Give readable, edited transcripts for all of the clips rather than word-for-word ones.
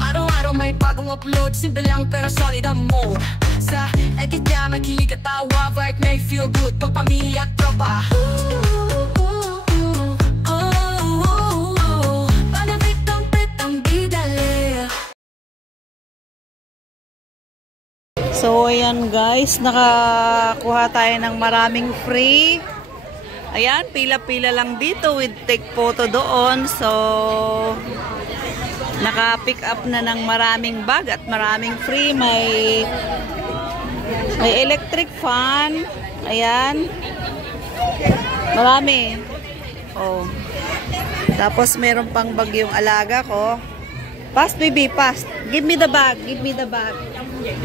Araw-araw may bagong upload, simple lang pero solid ang mode. Sa edit niya makilig at tawa, vibe may feel good pag pamilya at tropa. So ayan guys, nakakuha tayo ng maraming free. Ayan, pila-pila lang dito with take photo doon. So naka-pick up na ng maraming bag at maraming free. May electric fan. Ayan. Marami. Oh. Tapos meron pang bag yung alaga ko. Pass baby, pass. Give me the bag. Give me the bag. Yeah.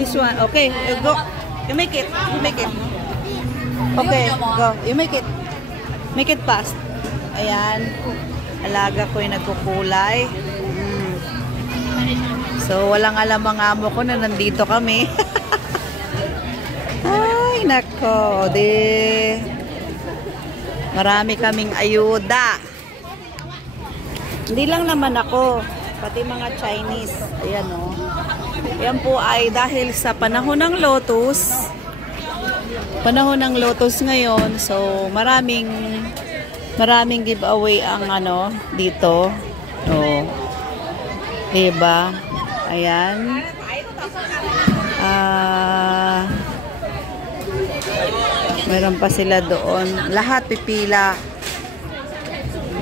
This one. Okay, go. You make it. You make it. Okay, go. You make it. Make it fast. Ayan. Alaga ko yung nagkukulay. So, walang alam ang amo ko na nandito kami. Ay, nako. Marami kaming ayuda. Hindi lang naman ako. Pati mga Chinese. Ayan o. Yan po ay dahil sa panahon ng Lotus. Panahon ng Lotus ngayon. So, maraming giveaway ang ano dito. Oh. Diba? Ayan. Meron pa sila doon. Lahat pipila.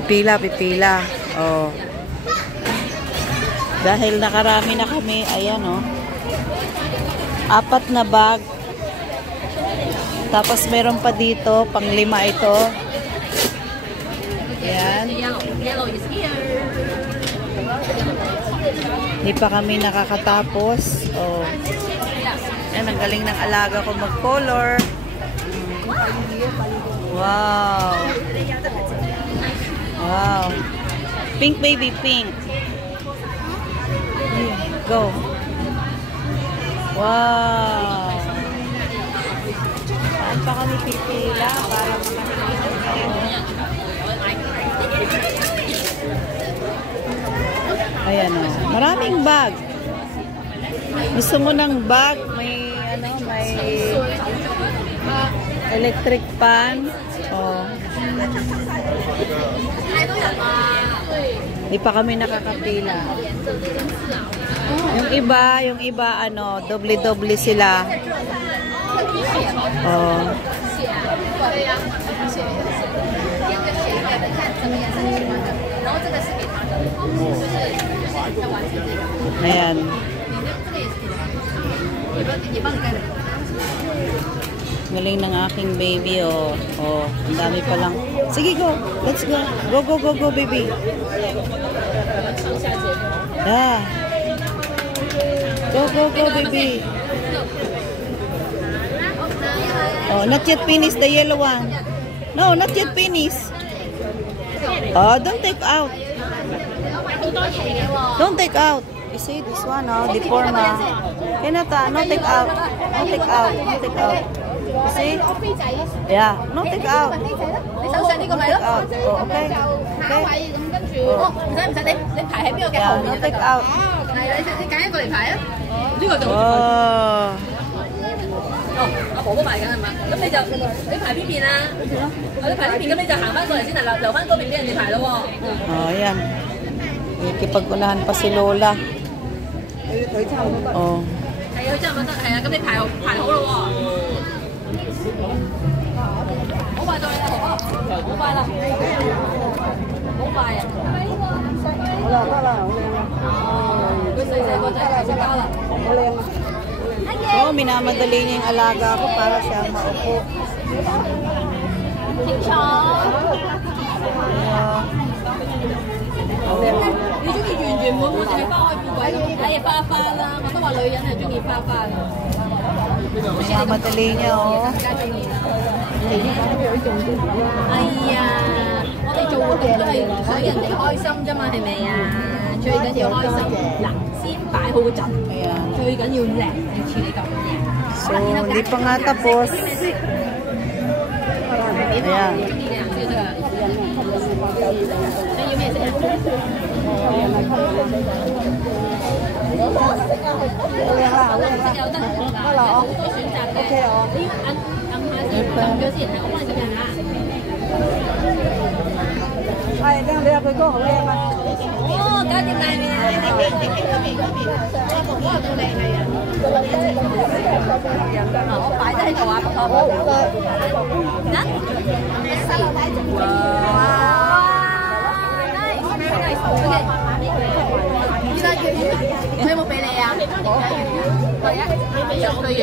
Pipila. Oh. Dahil nakarami na kami, ayan oh. 4 na bag. Tapos meron pa dito, pang 5 ito. Ayan. Hindi pa kami nakakatapos. Oh. Ayan, ang galing ng alaga ko mag-color. Wow. Wow. Pink baby, pink. Go. Wow. Saan pa kami pipila para makakita kayo? Ayan o. Maraming bag. Gusto mo ng bag? May ano, may electric fan. Oh. Hindi pa kami nakakapila. Yung iba ano, doble-doble sila. Oh. Ayan. Galing ng aking baby, oh. Oh, ang dami pa lang. Sige, go. Let's go. Go, baby. Ah. Go, baby. Oh, not yet finished the yellow one. No, not yet finished. Oh, don't take out. Don't take out. You see this one, oh, deforma. Kenata, no take out. No take out. No take out. You see? Yeah, no take out. No take out. Oh, okay. Okay. Oh. Yeah, no take out. Oh. 阿婆婆賣緊係嘛？咁你排邊邊啊？你排呢邊，咁你就行翻過嚟先啦，留翻嗰邊俾人哋排咯喎。Oh, yan. Ikipag-unahan pa si Lola. Oh. 係啊，佢真係覺得係啊，咁你排好咯喎。好快到你啦，婆婆，好快啦，好快啊！好啦，得啦，好靚啦。哦，佢細個真係識交啦，好靚啊！ Oh, minamadali niya yung alaga ko para siya maupo. Minamadali niya, oh. 哎呀，我哋做活動都係想人哋開心啫嘛，係咪啊？最緊要開心，嗱，先擺好個陣，最緊要靚，要處理咁嘅嘢。So, hindi pa nga tapos. Ayan.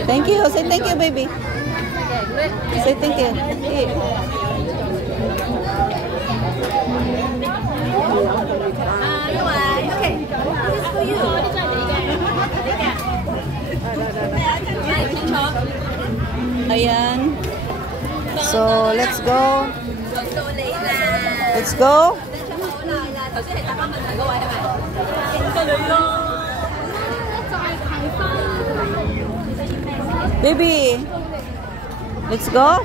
Thank you. Say thank you, baby. Say thank you. Okay. This is for you. Ayan. So, let's go. Let's go. Baby. Let's go.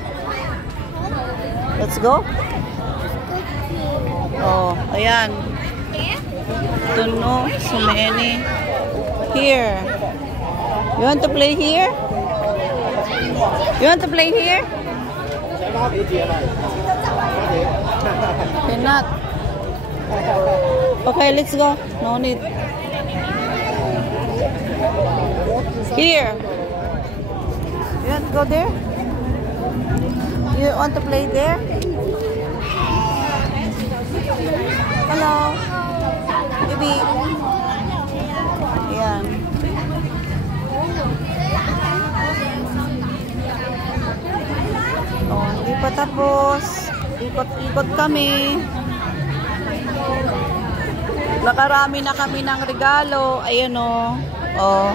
Let's go. Oh, ayan. Tuno, so many. Here. You want to play here? You want to play here? Cannot. Okay, let's go. No need. Here. You want to go there? You want to play there? Hello. Baby. Ayan. Oh, hindi pa tapos. Ikot-ikot kami. Nakarami na kami ng regalo. Ayan o. Oh.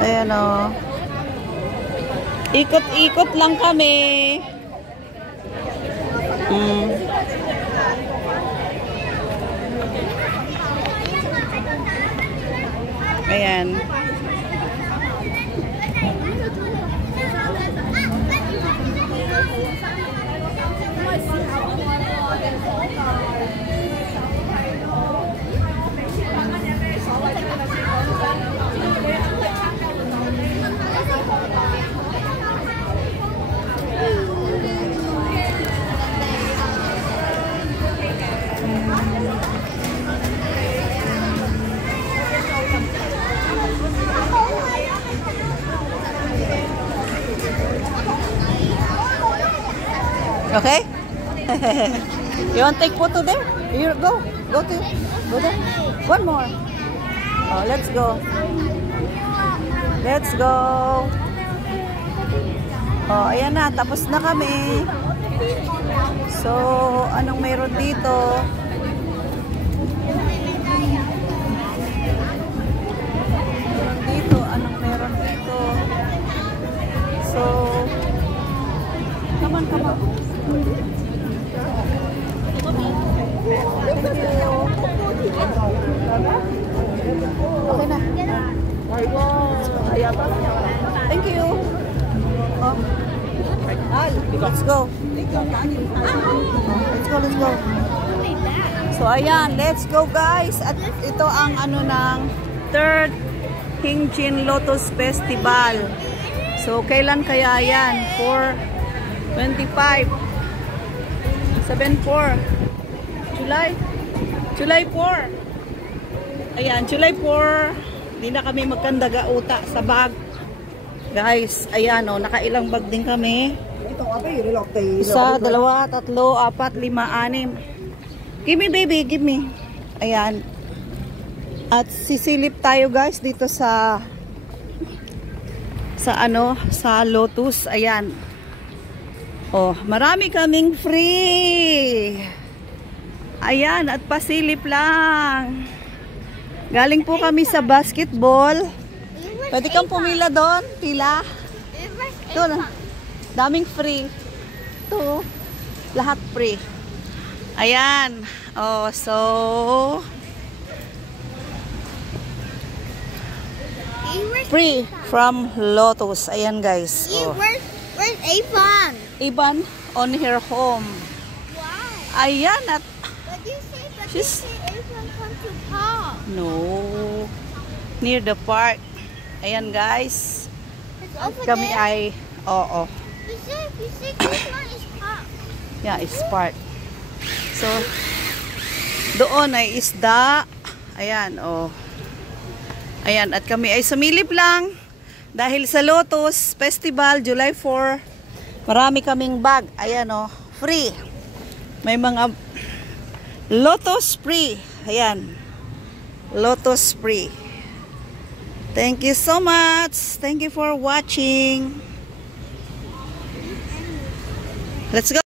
Ayan o. Ikot-ikot lang kami. Ayan. Okay? You want to take photo there? Here, go. Go there. One more. Oh, let's go. Let's go. Oh, ayan na. Tapos na kami. So, anong mayroon dito? Anong meron dito? So, come on. Okay na. Thank you. Oh. Let's go. Let's go. So, ayan. Let's go, guys. At ito ang ano ng 3rd Hingjin Lotus Festival. So, kailan kaya yan? 4/25. 7/4. July 4. Ayan, July 4. Hindi na kami magkandaga uta sa bag. Guys, ayan o, nakailang bag din kami. 1, 2, 3, 4, 5, 6. Give me, baby, give me. Ayan. At sisilip tayo, guys, dito sa Lotus. Ayan. Oh, marami kaming free. Ayan, at pasilip lang. Galing po kami sa basketball. Pwede kang pumila doon. Pila. Ito na. Daming free. Ito. Lahat free. Ayan. Oh, so Free from Lotus. Ayan guys. Oh. Where's Avon? Iban on her home. Wow. Ayan at But you say She's- Avon come to park. no. Near the park. Ayan guys. It's over Kami there. ay oo. You say this one is park. Yeah, it's park. So doon ay isda. Ayan oh. Ayan at kami ay sumilip lang dahil sa Lotus Festival July 4. Marami kaming bag. Ayan oh, free. May mga Lotus free. Ayan. Lotus free. Thank you so much. Thank you for watching. Let's go.